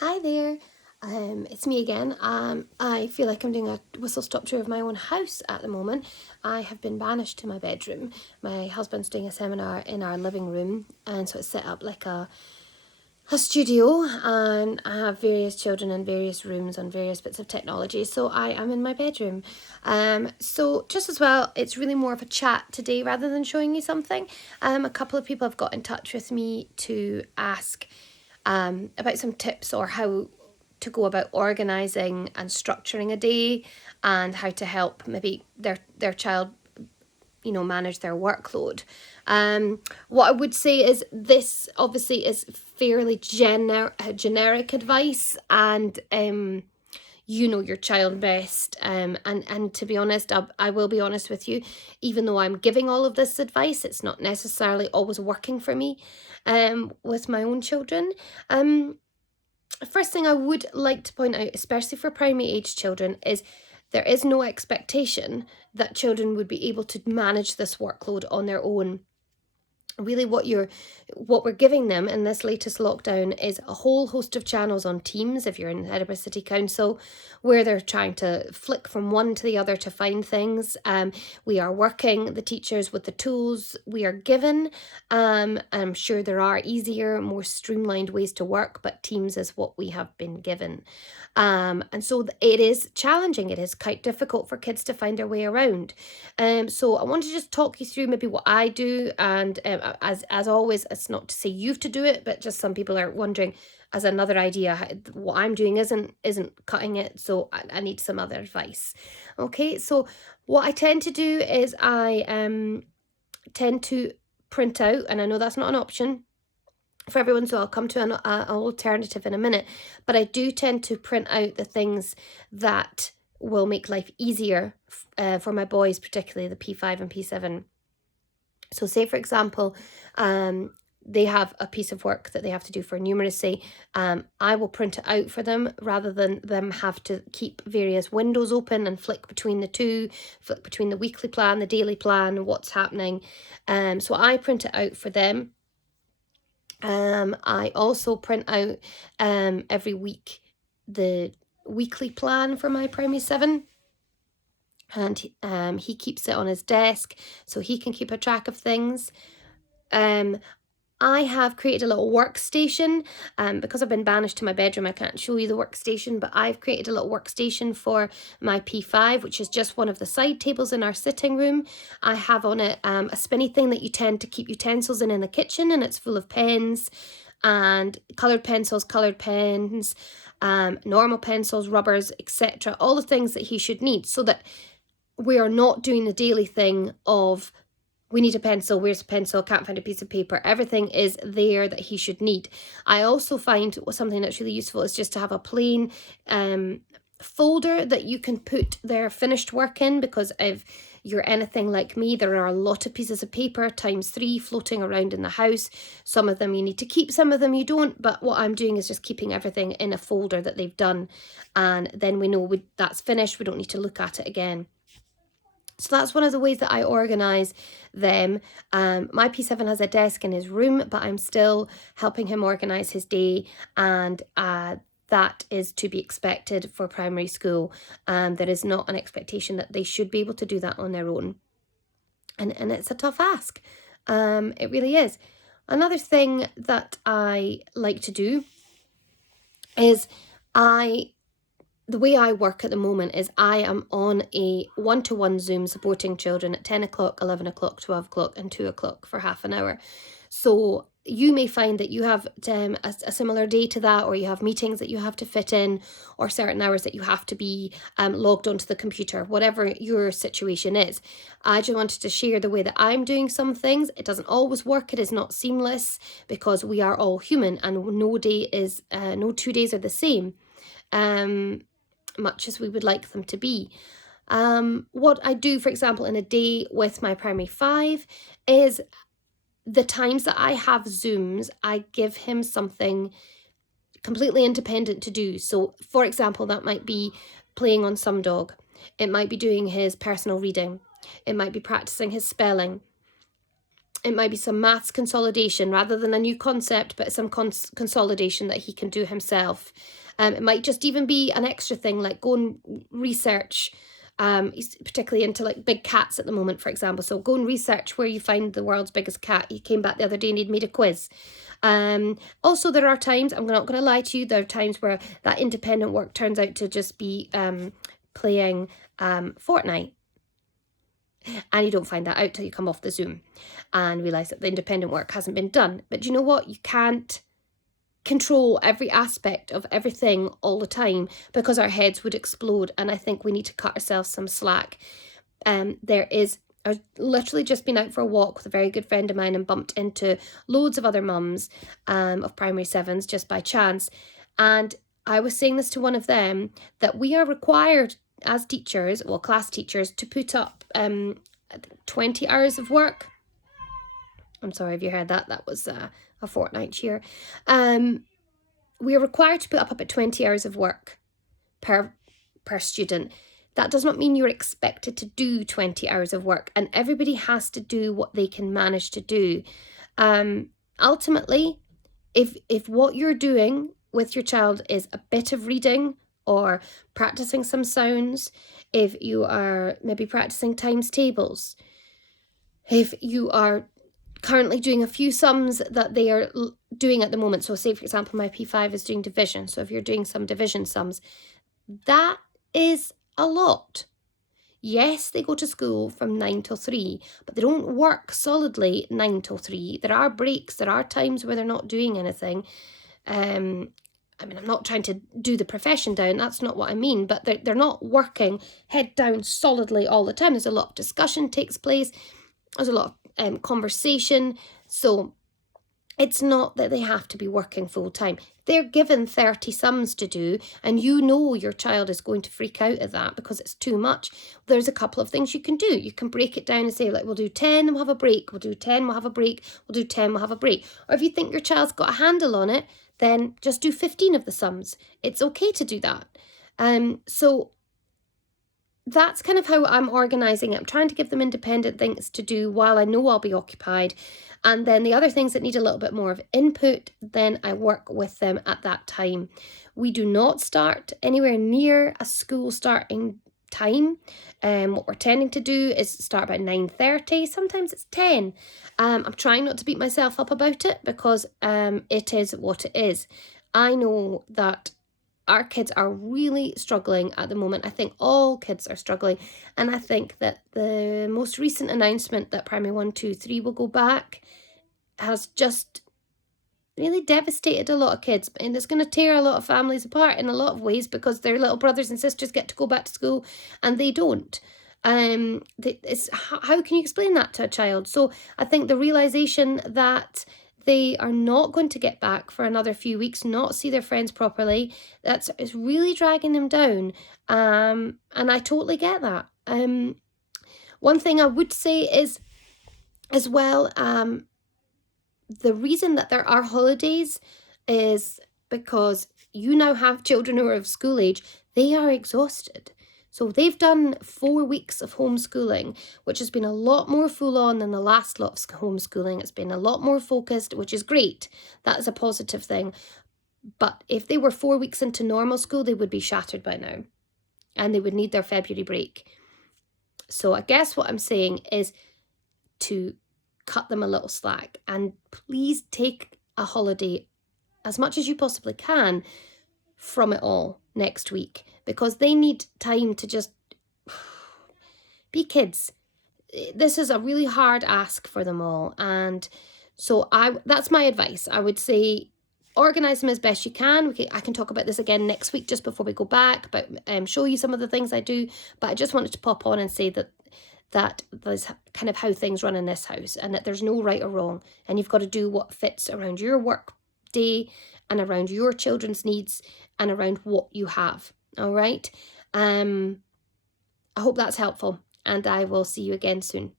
Hi there. It's me again. I feel like I'm doing a whistle stop tour of my own house at the moment. I have been banished to my bedroom. My husband's doing a seminar in our living room, and so it's set up like a studio, and I have various children in various rooms on various bits of technology. So I am in my bedroom. So just as well, it's really more of a chat today rather than showing you something. A couple of people have got in touch with me to ask about some tips or how to go about organising and structuring a day, and how to help maybe their child manage their workload. What I would say is this obviously is fairly generic advice, and you know your child best. And to be honest, I will be honest with you, even though I'm giving all of this advice, it's not necessarily always working for me with my own children. First thing I would like to point out, especially for primary age children, is there is no expectation that children would be able to manage this workload on their own. Really what we're giving them in this latest lockdown is a whole host of channels on Teams, if you're in Edinburgh City Council, where they're trying to flick from one to the other to find things. We are working the teachers with the tools we are given. I'm sure there are easier, more streamlined ways to work, but Teams is what we have been given. And so it is challenging. It is quite difficult for kids to find their way around. So I want to just talk you through maybe what I do, and as always, it's not to say you have to do it, but just some people are wondering, as another idea, what I'm doing isn't cutting it, so I need some other advice. Okay, so what I tend to do is I tend to print out, and I know that's not an option for everyone, so I'll come to an alternative in a minute, but I do tend to print out the things that will make life easier for my boys, particularly the P5 and P7. So say, for example, they have a piece of work that they have to do for numeracy. I will print it out for them rather than them have to keep various windows open and flick between the two, flick between the weekly plan, the daily plan, what's happening. So I print it out for them. I also print out every week the weekly plan for my primary 7, and he keeps it on his desk so he can keep a track of things. I have created a little workstation. Because I've been banished to my bedroom, I can't show you the workstation, but I've created a little workstation for my P5, which is just one of the side tables in our sitting room. I have on it a spinny thing that you tend to keep utensils in the kitchen, and it's full of pens and coloured pencils, coloured pens, normal pencils, rubbers, etc. All the things that he should need, so that we are not doing the daily thing of, we need a pencil, where's a pencil, can't find a piece of paper. Everything is there that he should need. I also find something that's really useful is just to have a plain folder that you can put their finished work in, because if you're anything like me, there are a lot of pieces of paper ×3 floating around in the house. Some of them you need to keep, some of them you don't, but what I'm doing is just keeping everything in a folder that they've done, and then we know that's finished, we don't need to look at it again. So that's one of the ways that I organise them. My P7 has a desk in his room, but I'm still helping him organise his day, and that is to be expected for primary school. There is not an expectation that they should be able to do that on their own. And it's a tough ask. It really is. Another thing that I like to do is the way I work at the moment is I am on a one-to-one Zoom supporting children at 10 o'clock, 11 o'clock, 12 o'clock and 2 o'clock for half an hour. So you may find that you have a similar day to that, or you have meetings that you have to fit in, or certain hours that you have to be logged onto the computer, whatever your situation is. I just wanted to share the way that I'm doing some things. It doesn't always work. It is not seamless, because we are all human, and no 2 days are the same. Much as we would like them to be. What I do, for example, in a day with my primary 5 is the times that I have Zooms, I give him something completely independent to do. So, for example, that might be playing on Some Dog. It might be doing his personal reading. It might be practicing his spelling. It might be some maths consolidation rather than a new concept, but some consolidation that he can do himself. It might just even be an extra thing, like go and research. He's particularly into like big cats at the moment, for example. So go and research where you find the world's biggest cat. He came back the other day and he'd made a quiz. Also, there are times, I'm not going to lie to you, there are times where that independent work turns out to just be playing Fortnite. And you don't find that out till you come off the Zoom and realise that the independent work hasn't been done. But you know what? You can't control every aspect of everything all the time because our heads would explode. And I think we need to cut ourselves some slack. I've literally just been out for a walk with a very good friend of mine and bumped into loads of other mums of primary sevens just by chance. And I was saying this to one of them, that we are required as teachers, well, class teachers, to put up 20 hours of work. I'm sorry if you heard that. That was a fortnight cheer. We are required to put up about 20 hours of work per student. That does not mean you're expected to do 20 hours of work, and everybody has to do what they can manage to do. Ultimately, if what you're doing with your child is a bit of reading or practicing some sounds, if you are maybe practicing times tables, if you are currently doing a few sums that they are doing at the moment. So say, for example, my P5 is doing division. So if you're doing some division sums, that is a lot. Yes, they go to school from 9 till 3, but they don't work solidly 9 till 3. There are breaks, there are times where they're not doing anything. I mean, I'm not trying to do the profession down, that's not what I mean, but they're not working head down solidly all the time. There's a lot of discussion takes place, there's a lot of conversation, so it's not that they have to be working full time. They're given 30 sums to do, and you know your child is going to freak out at that because it's too much. There's a couple of things you can do. You can break it down and say, like, we'll do 10, we'll have a break. We'll do 10, we'll have a break. We'll do 10, we'll have a break. Or if you think your child's got a handle on it, then just do 15 of the sums. It's okay to do that. So that's kind of how I'm organising it. I'm trying to give them independent things to do while I know I'll be occupied. And then the other things that need a little bit more of input, then I work with them at that time. We do not start anywhere near a school starting time. What we're tending to do is start about 9:30. Sometimes it's 10. I'm trying not to beat myself up about it because it is what it is. I know that our kids are really struggling at the moment. I think all kids are struggling. And I think that the most recent announcement that primary 1, 2, 3 will go back has just really devastated a lot of kids. And it's going to tear a lot of families apart in a lot of ways because their little brothers and sisters get to go back to school and they don't. How can you explain that to a child? So I think the realisation that they are not going to get back for another few weeks, not see their friends properly, it's really dragging them down. And I totally get that. One thing I would say is, as well, the reason that there are holidays is because you now have children who are of school age. They are exhausted. So they've done 4 weeks of homeschooling, which has been a lot more full on than the last lot of homeschooling. It's been a lot more focused, which is great. That is a positive thing. But if they were 4 weeks into normal school, they would be shattered by now. And they would need their February break. So I guess what I'm saying is to cut them a little slack. And please take a holiday as much as you possibly can from it all next week, because they need time to just be kids. This is a really hard ask for them all, and so that's my advice. I would say organise them as best you can. I can talk about this again next week just before we go back, but show you some of the things I do. But I just wanted to pop on and say that is kind of how things run in this house, and that there's no right or wrong, and you've got to do what fits around your work day and around your children's needs and around what you have. All right. I hope that's helpful, and I will see you again soon.